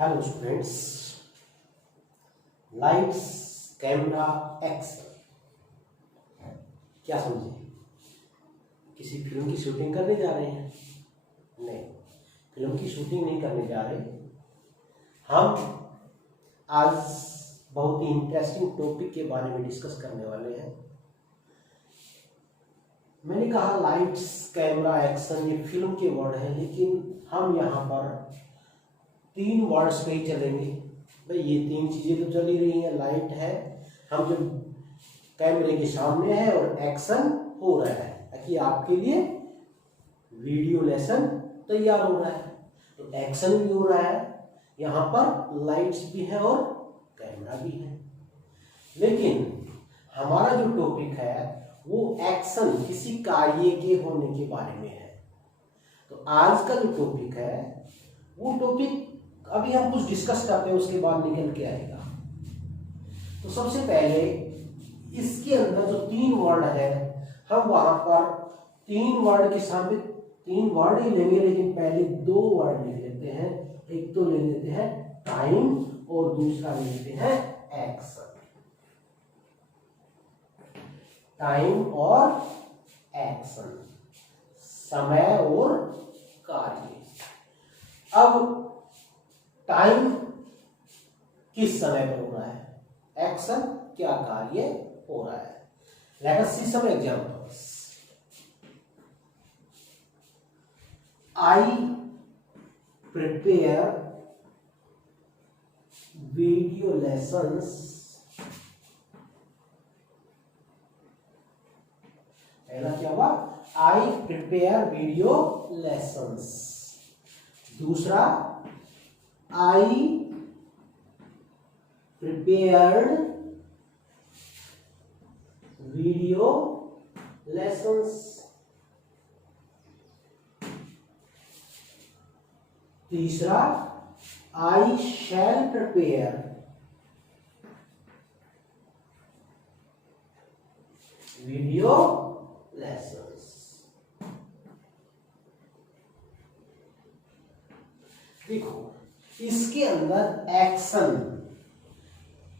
Hello students, lights camera action. क्या समझे? किसी फिल्म की शूटिंग करने जा रहे हैं? नहीं, फिल्म की शूटिंग नहीं करने जा रहे। हम आज बहुत ही इंटरेस्टिंग टॉपिक के बारे में डिस्कस करने वाले हैं। मैंने कहा लाइट्स कैमरा एक्शन, ये फिल्म के वर्ड हैं, लेकिन हम यहाँ पर 3 वर्ड्स पे ही चलेंगे। भाई ये 3 चीजें तो चल ही रही हैं। लाइट है, हम जब कैमरे के सामने है, और एक्शन हो रहा है ताकि आपके लिए वीडियो लेसन तैयार हो रहा है, तो एक्शन भी हो रहा है। यहाँ पर लाइट्स भी है और कैमरा भी है। लेकिन हमारा जो टॉपिक है वो एक्शन, किसी कार्य के होने के बारे में है। तो आज का जो टॉपिक है वो टॉपिक अभी हम कुछ डिस्कस करते हैं, उसके बाद निकल के आएगा। तो सबसे पहले इसके अंदर जो 3 वर्ड है, हम वहां पर 3 वर्ड के सामने 3 वर्ड ही लेंगे, लेकिन पहले 2 वर्ड लिख लेते हैं। एक तो ले लेते हैं टाइम और दूसरा ले लेते हैं एक्शन। टाइम और एक्शन, समय और कार्य। अब टाइम किस समय पर हो रहा है, एक्शन क्या कार्य हो रहा है। Let us see some examples. I prepare video lessons. पहला क्या हुआ? I prepare video lessons. दूसरा, I prepared video lessons. तीसरा, I shall prepare video lessons. देखो इसके अंदर एक्शन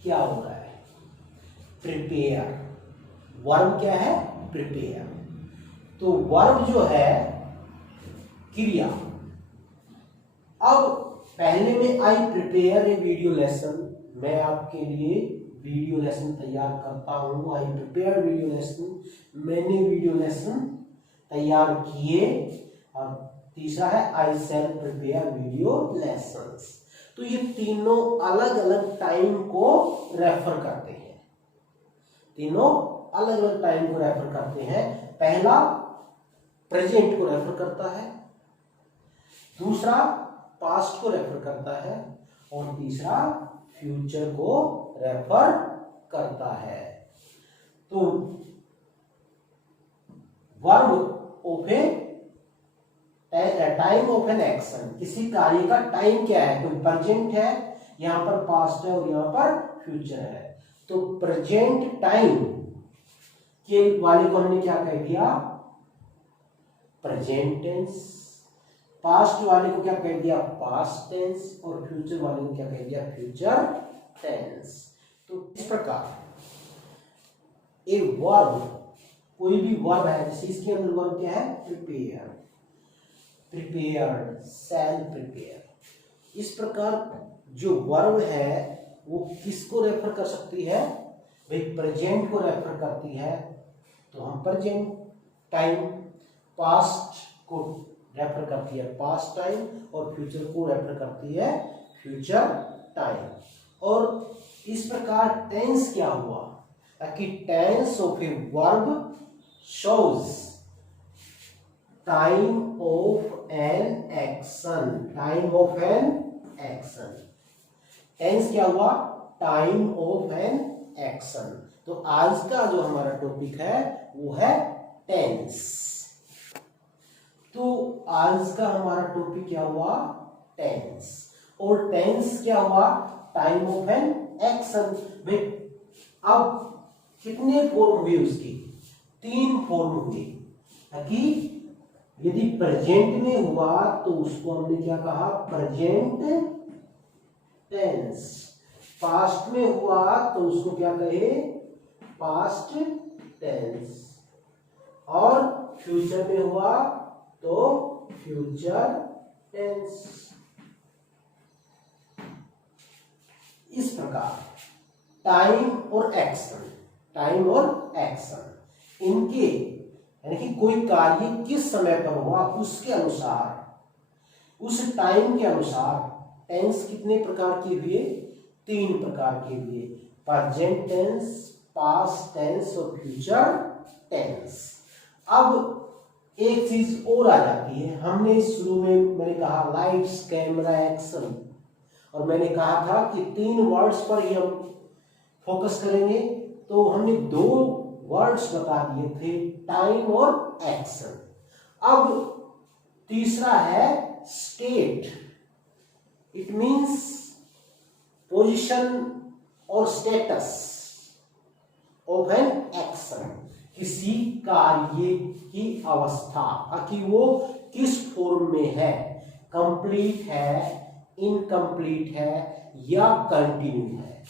क्या हो रहा है? प्रिपेयर। वर्ब क्या है? प्रिपेयर। तो वर्ब जो है क्रिया। अब पहले में I prepare a video lesson, मैं आपके लिए वीडियो लेसन तैयार करता हूं। आई प्रिपेयर वीडियो लेसन, मैंने वीडियो लेसन तैयार किए। और तीसरा है आई शैल प्रिपेयर वीडियो लेसन्स। तो ये तीनों अलग अलग टाइम को रेफर करते हैं। तीनों अलग अलग टाइम को रेफर करते हैं। पहला प्रेजेंट को रेफर करता है, दूसरा पास्ट को रेफर करता है, और तीसरा फ्यूचर को रेफर करता है। तो verb of A time of an action, किसी कार्य का टाइम क्या है? कोई प्रेजेंट है, यहां पर पास्ट है और यहां पर फ्यूचर है। तो प्रेजेंट टाइम के वाले को हमने क्या कह दिया? Present tense. पास्ट वाले को क्या कह दिया? Past tense. और फ्यूचर वाले को क्या कह दिया? Future tense. तो इस प्रकार एक वर्ब, कोई भी वर्ब है, जैसे इसके अंदर वर्ब क्या है? प्रिपेयर, प्रिपेयर्ड, शैल प्रिपेयर। इस प्रकार जो वर्ब है वो किसको रेफर कर सकती है? भाई प्रेजेंट को रेफर करती है, तो हम प्रेजेंट टाइम। पास्ट को रेफर करती है पास्ट टाइम, और फ्यूचर को रेफर करती है फ्यूचर टाइम। और इस प्रकार टेंस क्या हुआ? ताकि tense of a verb shows time of an action. Time of an action, tense क्या हुआ? Time of an action. तो आज का जो हमारा टॉपिक है वो है टेंस। तो आज का हमारा टॉपिक क्या हुआ? टेंस। और टेंस क्या हुआ? Time of an action. भाई अब कितने फॉर्म हुए उसकी? 3 फॉर्म हुए। ताकि यदि प्रेजेंट में हुआ तो उसको हमने क्या कहा? Present tense. पास्ट में हुआ तो उसको क्या कहे, पास्ट टेंस, और फ्यूचर में हुआ तो फ्यूचर टेंस। इस प्रकार टाइम और एक्शन, टाइम और एक्शन इनके यानी कि कोई कार्य किस समय पर हुआ उसके अनुसार, उस टाइम के अनुसार टेंस कितने प्रकार के हुए, 3 प्रकार के हुए, प्रेजेंट टेंस, पास्ट टेंस और फ्यूचर टेंस। अब एक चीज और आ जाती है, हमने शुरू में मैंने कहा लाइट्स कैमरा एक्शन, और मैंने कहा था कि 3 वर्ड्स पर ही हम फोकस करेंगे, तो हमने 2 वर्ड्स बता दिए थे, टाइम और एक्शन। अब तीसरा है स्टेट, इट मींस पोजीशन और स्टेटस ऑफ एन एक्शन, किसी कार्य की अवस्था कि वो किस फॉर्म में है, कंप्लीट है, इनकम्प्लीट है या कंटिन्यू है,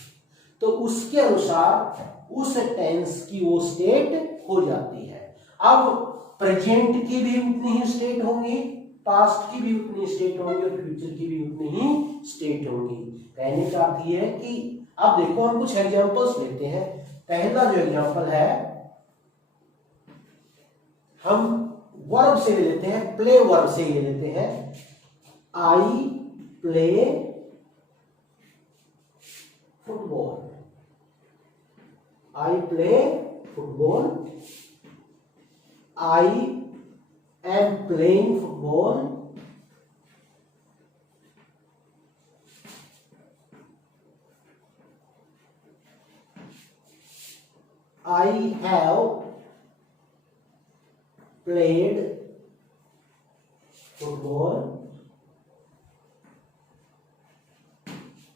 तो उसके अनुसार उस टेंस की वो स्टेट हो जाती है। अब प्रेजेंट की भी उतनी ही स्टेट होंगी, पास्ट की भी उतनी स्टेट होंगी और फ्यूचर की भी उतनी ही स्टेट होंगी। कहने का अर्थ ये है कि अब देखो हम कुछ एग्जांपल्स लेते हैं। पहला जो एग्जांपल है हम वर्ब से ले लेते हैं, प्ले वर्ब से ले लेते हैं। आई play football, I play football, I am playing football, I have played football,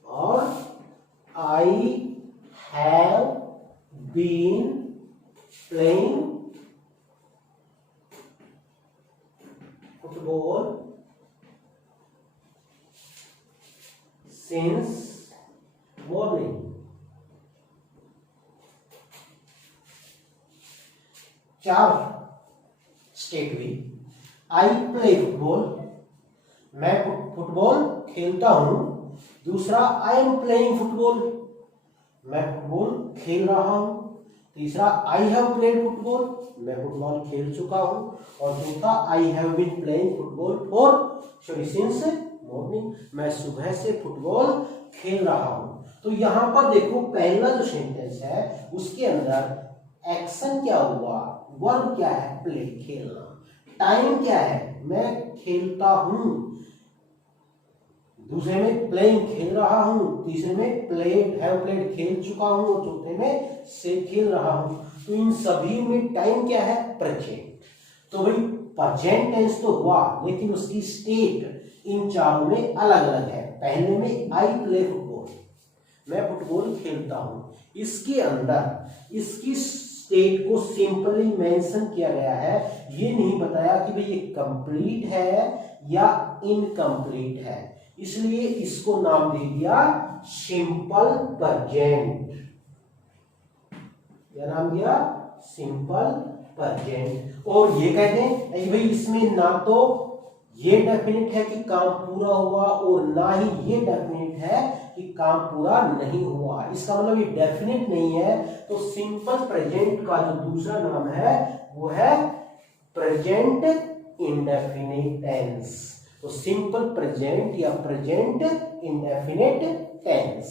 और I have been playing football since morning। चार स्टेट हुई। आई प्ले फुटबॉल, मैं फुटबॉल खेलता हूं। दूसरा आई एम प्लेइंग फुटबॉल, मैं फुटबॉल खेल रहा हूं। तीसरा आई हैव प्लेड फुटबॉल, मैं फुटबॉल खेल चुका हूं। और चौथा I have been playing football since morning, मैं सुबह से फुटबॉल खेल रहा हूं। तो यहां पर देखो पहला जो सेंटेंस है उसके अंदर एक्शन क्या हुआ, वर्ब क्या है, प्ले खेलना। टाइम क्या है, मैं खेलता हूं। दूसरे में प्लेइंग खेल रहा हूं। तीसरे में प्लेड हैव प्लेड खेल चुका हूं। और चौथे में से खेल रहा हूं। तो इन सभी में टाइम क्या है, प्रेजेंट। तो भाई प्रेजेंट टेंस तो हुआ लेकिन उसकी स्टेट इन चारों में अलग अलग है। पहले में आई प्ले फुटबॉल, मैं फुटबॉल खेलता हूं, इसके अंदर इसकी स्टेट को सिंपली मेंशन किया गया है। ये नहीं बताया कि भाई ये कंप्लीट है या इनकम्प्लीट है, इसलिए इसको नाम दे दिया सिंपल प्रेजेंट। क्या नाम दिया, सिंपल प्रेजेंट। और ये कहते हैं भाई इसमें ना तो ये डेफिनेट है कि काम पूरा हुआ और ना ही ये डेफिनेट है कि काम पूरा नहीं हुआ। इसका मतलब ये डेफिनेट नहीं है। तो सिंपल प्रेजेंट का जो दूसरा नाम है वो है प्रेजेंट इंडेफिनिट टेंस। तो सिंपल प्रेजेंट या प्रेजेंट इंडेफिनिट टेंस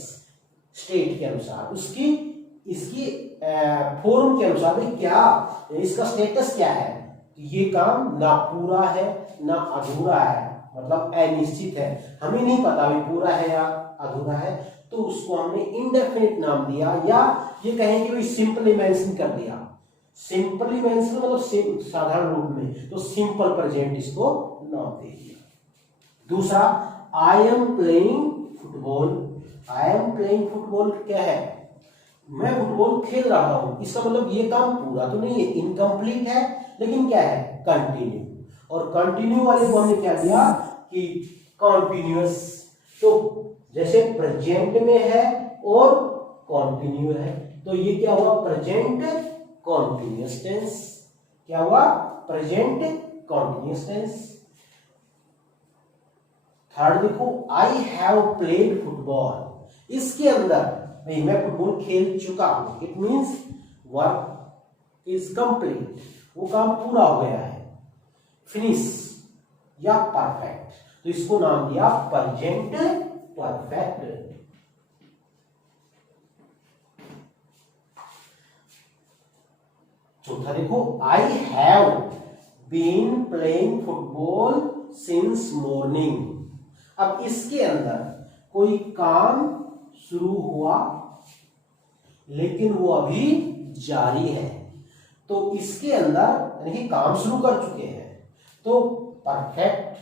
स्टेट के अनुसार, उसकी इसकी फॉर्म के अनुसार क्या इसका स्टेटस क्या है, ये काम ना पूरा है ना अधूरा है, मतलब अनिश्चित है, हमें नहीं पता भी पूरा है या अधूरा है, तो उसको हमने इंडेफिनिट नाम दिया। या ये कहेंगे भाई सिंपली मेंशन कर दिया। सिंपली मेंशन मतलब साधारण रूप में, तो सिंपल प्रेजेंट इसको नाम दे दिया। दूसरा I am playing football, I am playing football क्या है, मैं फुटबॉल खेल रहा हूं। इसका मतलब ये काम पूरा तो नहीं है, इनकम्प्लीट है, लेकिन क्या है, कंटिन्यू। और कंटिन्यू वाले को हमने क्या दिया कि कॉन्टिन्यूअस। तो जैसे प्रेजेंट में है और कॉन्टिन्यू है, तो ये क्या हुआ, प्रेजेंट कॉन्टिन्यूअस टेंस। क्या हुआ, प्रेजेंट कॉन्टिन्यूअस टेंस। थर्ड देखो, आई हैव प्लेड फुटबॉल। इसके अंदर नहीं, मैं फुटबॉल खेल चुका हूं, it means work is complete, वो काम पूरा हो गया है, फिनिश या परफेक्ट, तो इसको नाम दिया प्रेजेंट परफेक्ट। चौथा देखो, I have been playing football since morning. अब इसके अंदर कोई काम शुरू हुआ लेकिन वो अभी जारी है, तो इसके अंदर यानी काम शुरू कर चुके हैं तो परफेक्ट,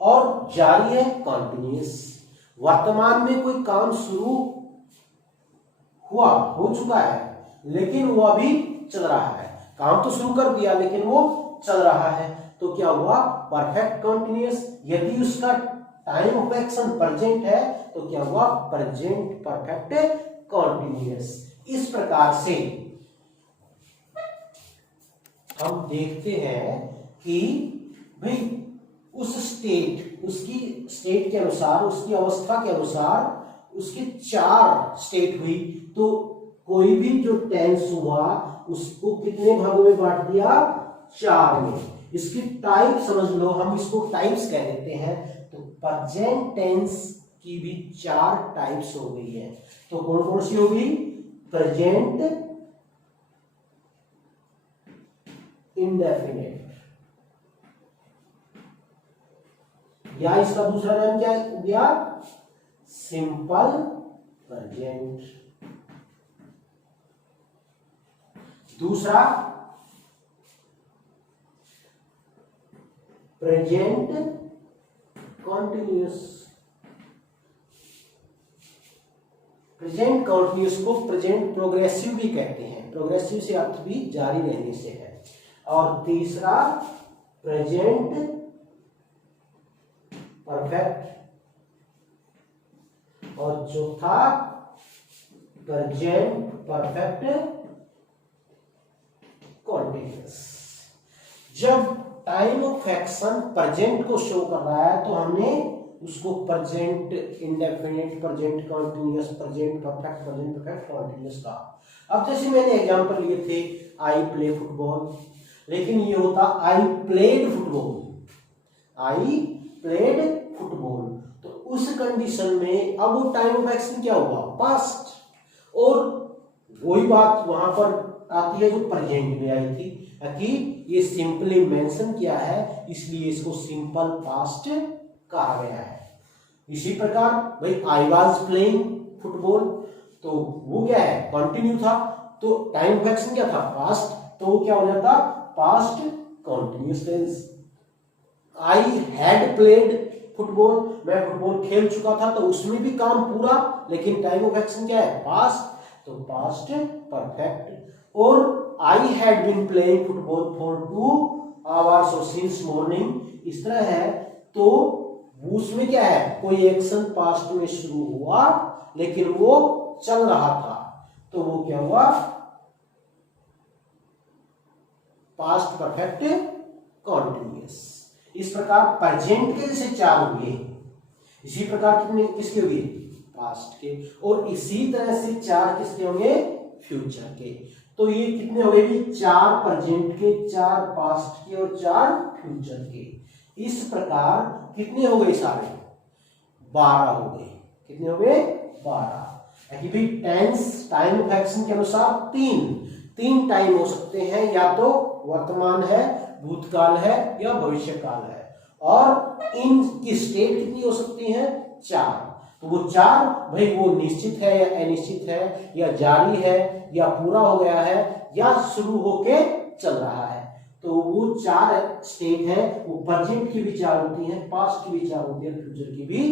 और जारी है कॉन्टिन्यूअस। वर्तमान में कोई काम शुरू हुआ, हो चुका है, लेकिन वो अभी चल रहा है। काम तो शुरू कर दिया लेकिन वो चल रहा है, तो क्या हुआ, परफेक्ट कॉन्टिन्यूअस। यदि उसका टाइम ऑफ एक्शन प्रेजेंट है तो क्या हुआ, प्रेजेंट परफेक्ट कॉन्टिन्यूअस। इस प्रकार से हम देखते हैं कि भाई उस स्टेट, उसकी स्टेट के अनुसार, उसकी अवस्था के अनुसार उसकी चार स्टेट हुई, तो कोई भी जो टेंस हुआ उसको कितने भागों में बांट दिया, चार में। इसकी टाइप समझ लो, हम इसको टाइप्स कह देते हैं, तो प्रेजेंट टेंस की भी चार टाइप्स हो गई है। तो कौन कौन सी होगी, प्रेजेंट इंडेफिनिट, या इसका दूसरा नाम क्या है दिया, सिंपल प्रेजेंट। दूसरा प्रेजेंट कॉन्टिन्यूअस। प्रेजेंट कॉन्टिन्यूअस को प्रेजेंट प्रोग्रेसिव भी कहते हैं, प्रोग्रेसिव से अर्थ भी जारी रहने से है। और तीसरा प्रेजेंट परफेक्ट, और चौथा प्रेजेंट परफेक्ट कॉन्टिन्यूअस। जब टाइम ऑफ एक्शन प्रेजेंट को शो कर रहा है तो हमने उसको present indefinite, present continuous, present perfect, present perfect continuous कहा। अब जैसे मैंने एग्जांपल लिए थे, आई प्ले फुटबॉल, लेकिन ये होता I played football, I played football, तो उस कंडीशन में अब वो टाइम ऑफ एक्शन क्या हुआ, पास्ट। और वही बात वहां पर आती है जो प्रेजेंट में आई थी कि ये सिंपली मेंशन किया है, इसलिए इसको सिंपल पास्ट कहा गया है। इसी प्रकार भाई आई वाज प्लेइंग फुटबॉल, तो वो क्या है, कंटिन्यू था, तो टाइम ऑफ एक्शन क्या था, पास्ट, तो वो क्या हो जाता, past continuous tense. I had played football, मैं फुटबॉल खेल चुका था, तो उसमें भी काम पूरा, लेकिन टाइम ऑफ एक्शन क्या है, पास्ट, तो पास्ट परफेक्ट। और I had been playing football for 2 hours और सिंस मॉर्निंग, इस तरह है, तो उसमें क्या है, कोई एक्शन पास्ट में शुरू हुआ लेकिन वो चल रहा था, तो वो क्या हुआ, पास्ट परफेक्ट कॉन्टिन्यूअस। इस प्रकार प्रेजेंट के जैसे चार हुए, इसी प्रकार कितने किसके हुए, पास्ट के, और इसी तरह से चार किसके होंगे, फ्यूचर के। तो ये कितने हो गए, चार प्रेजेंट के, चार पास्ट के और चार फ्यूचर के। इस प्रकार कितने हो गए सारे, 12 हो गए। कितने हो गए, 12। भाई टेंस टाइम ऑफ एक्शन के अनुसार तीन टाइम हो सकते हैं, या तो वर्तमान है, भूतकाल है, या भविष्यकाल है। और इनकी स्टेट कितनी हो सकती है, 4। तो वो 4 भाई वो निश्चित है या अनिश्चित है, या जारी है, या पूरा हो गया है, या शुरू होके चल रहा है। तो वो 4 स्टेट है, वो प्रेजेंट की भी 4 होती है, पास्ट की भी 4 होती है, फ्यूचर की भी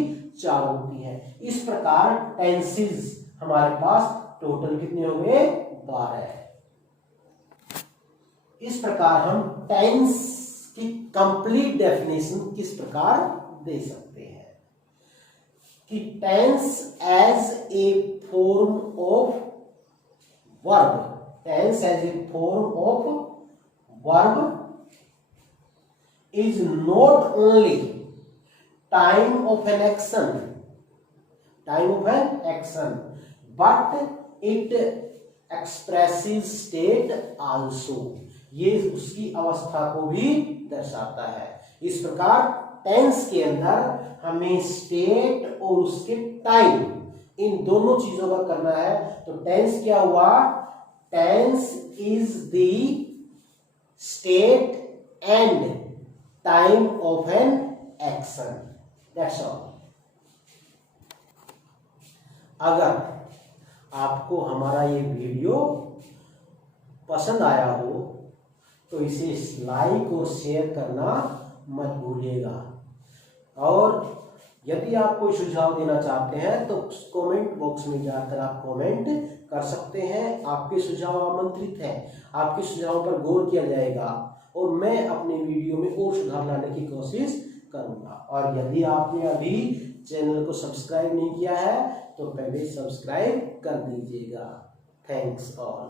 4 होती है। इस प्रकार टेंसेस हमारे पास टोटल कितने हो गए, 12 है। इस प्रकार हम टेंस की कंप्लीट डेफिनेशन किस प्रकार दे सकते हैं। कि tense as a form of verb, tense as a form of verb is not only time of an action, time of an action, but it expressive state also, ये उसकी अवस्था को भी दर्शाता है। इस प्रकार टेंस के अंदर हमें स्टेट और उसके टाइम, इन दोनों चीजों का करना है। तो टेंस क्या हुआ? Tense is the state and time of an action, that's all. अगर आपको हमारा ये वीडियो पसंद आया हो तो इसे लाइक और शेयर करना मत भूलिएगा, और यदि आप कोई सुझाव देना चाहते हैं तो कमेंट बॉक्स में जाकर आप कमेंट कर सकते हैं। आपके सुझाव आमंत्रित हैं, आपके सुझावों पर गौर किया जाएगा और मैं अपने वीडियो में और सुधार लाने की कोशिश करूंगा। और यदि आपने अभी चैनल को सब्सक्राइब नहीं किया है तो पहले सब्सक्राइब कर दीजिएगा। Thanks all.